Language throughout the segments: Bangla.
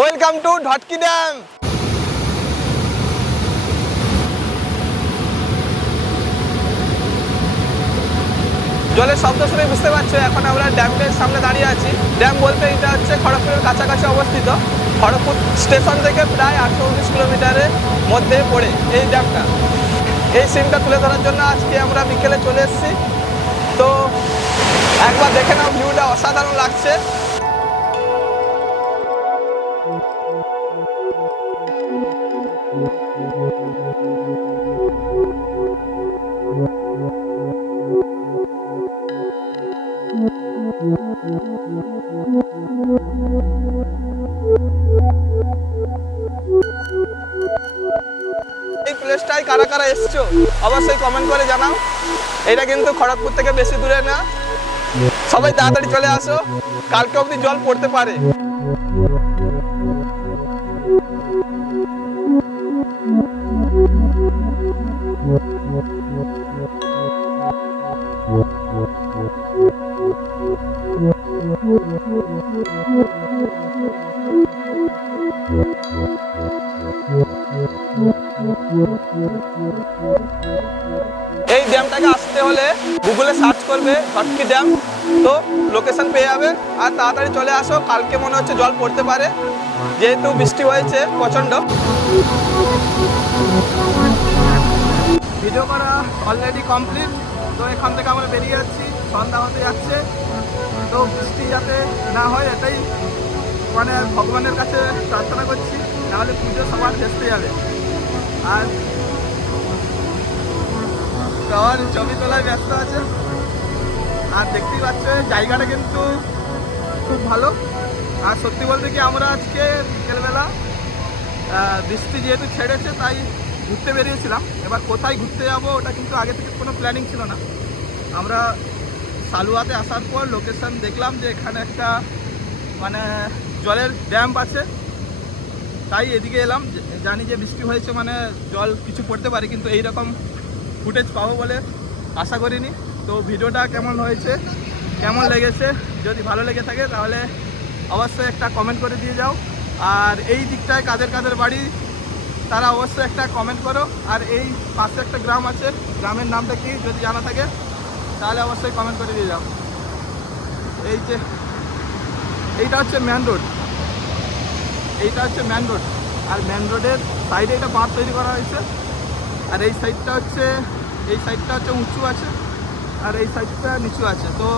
ওয়েলকাম টু ঢটকি ড্যাম জলের শব্দ শুনে বুঝতে পারছ, এখন আমরা ড্যামের সামনে দাঁড়িয়ে আছি। ড্যাম বলতে এটা হচ্ছে খড়গপুরের কাছাকাছি অবস্থিত। খড়গপুর স্টেশন থেকে প্রায় আটশো উনিশ কিলোমিটারের মধ্যে পড়ে এই ড্যামটা। এই সিনটা তুলে ধরার জন্য আজকে আমরা বিকেলে চলে এসেছি। তো একবার দেখে নাও, ভিউটা অসাধারণ লাগছে। এই প্লেসটায় কারা কারা এসছো? অবশ্যই কমেন্ট করে জানাও। এটা কিন্তু খড়গপুর থেকে বেশি দূরে না। সবাই তাড়াতাড়ি চলে আসো। কালকে অবধি জল পড়তে পারে। এই ড্যামটাকে আসতে হলে গুগলে সার্চ করবে হটকি ড্যাম, তো লোকেশন পেয়ে যাবে। আর তাড়াতাড়ি চলে আসো, কালকে মনে হচ্ছে জল পড়তে পারে। যেহেতু বৃষ্টি হয়েছে প্রচণ্ড। ভিডিও করা অলরেডি কমপ্লিট তো এখান থেকে আমরা বেরিয়ে যাচ্ছি, সন্ধ্যা হতে যাচ্ছে। তো বৃষ্টি যাতে না হয়, এটাই মানে ভগবানের কাছে প্রার্থনা করছি, নাহলে পুজো সবার ভেসতে যাবে। আর সবার ছবি তোলায় ব্যস্ত আছে। আর দেখতেই পাচ্ছে, জায়গাটা কিন্তু খুব ভালো। আর সত্যি বলতে কি, আমরা আজকে বিকেলবেলা বৃষ্টি যেহেতু ছেড়েছে, তাই ঘুরতে বেরিয়েছিলাম। এবার কোথায় ঘুরতে যাব, ওটা কিন্তু আগে থেকে কোনো প্ল্যানিং ছিল না। আমরা সালুয়াতে আসার পর লোকেশন দেখলাম যে এখানে একটা মানে জলের ড্যাম্প আছে। তাই এদিকে এলাম। জানি যে বৃষ্টি হয়েছে মানে জল কিছু পড়তে পারে, কিন্তু এই রকম ফুটেজ পাবো বলে আশা করিনি। তো ভিডিওটা কেমন হয়েছে? কেমন লেগেছে? যদি ভালো লেগে থাকে তাহলে অবশ্যই একটা কমেন্ট করে দিয়ে যাও। আর এই দিকটায় কাদের কাদের বাড়ি, তারা অবশ্যই একটা কমেন্ট করো। আর এই পাশে একটা গ্রাম আছে, গ্রামের নামটা কি যদি জানা থাকে, তাহলে অবশ্যই কমেন্ট করে দিয়ে যাও। এই যে এইটা হচ্ছে ম্যান রোড এইটা হচ্ছে ম্যান রোড আর ম্যান রোডের সাইডে একটা বাঁধ তৈরি করা হয়েছে। আর এই সাইডটা হচ্ছে, এই সাইডটা হচ্ছে উঁচু আছে। আর এই সাইডটা নিচু আছে। তো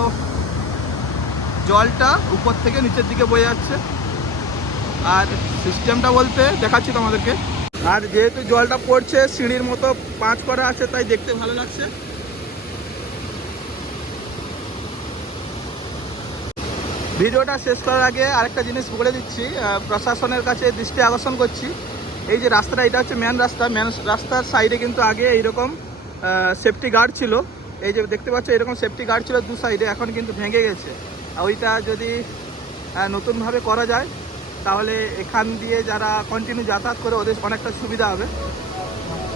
জলটা উপর থেকে নিচের দিকে বয়ে যাচ্ছে। আর সিস্টেমটা বলতে দেখাচ্ছি তোমাদেরকে। আর যেহেতু জলটা পড়ছে, সিঁড়ির মতো পাঁচ করা আছে, তাই দেখতে ভালো লাগছে। ভিডিওটা শেষ করার আগে আরেকটা জিনিস বলে দিচ্ছি প্রশাসনের কাছে দৃষ্টি আকর্ষণ করছি। এই যে রাস্তাটা, এটা হচ্ছে মেন রাস্তা মেন রাস্তার সাইডে কিন্তু আগে এইরকম সেফটি গার্ড ছিল। এই যে দেখতে পাচ্ছ, এরকম সেফটি গার্ড ছিল দু সাইডে এখন কিন্তু ভেঙে গেছে। আর ওইটা যদি নতুনভাবে করা যায়, তাহলে এখান দিয়ে যারা কন্টিনিউ যাতায়াত করে, ওদের অনেকটা সুবিধা হবে।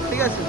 ঠিক আছে?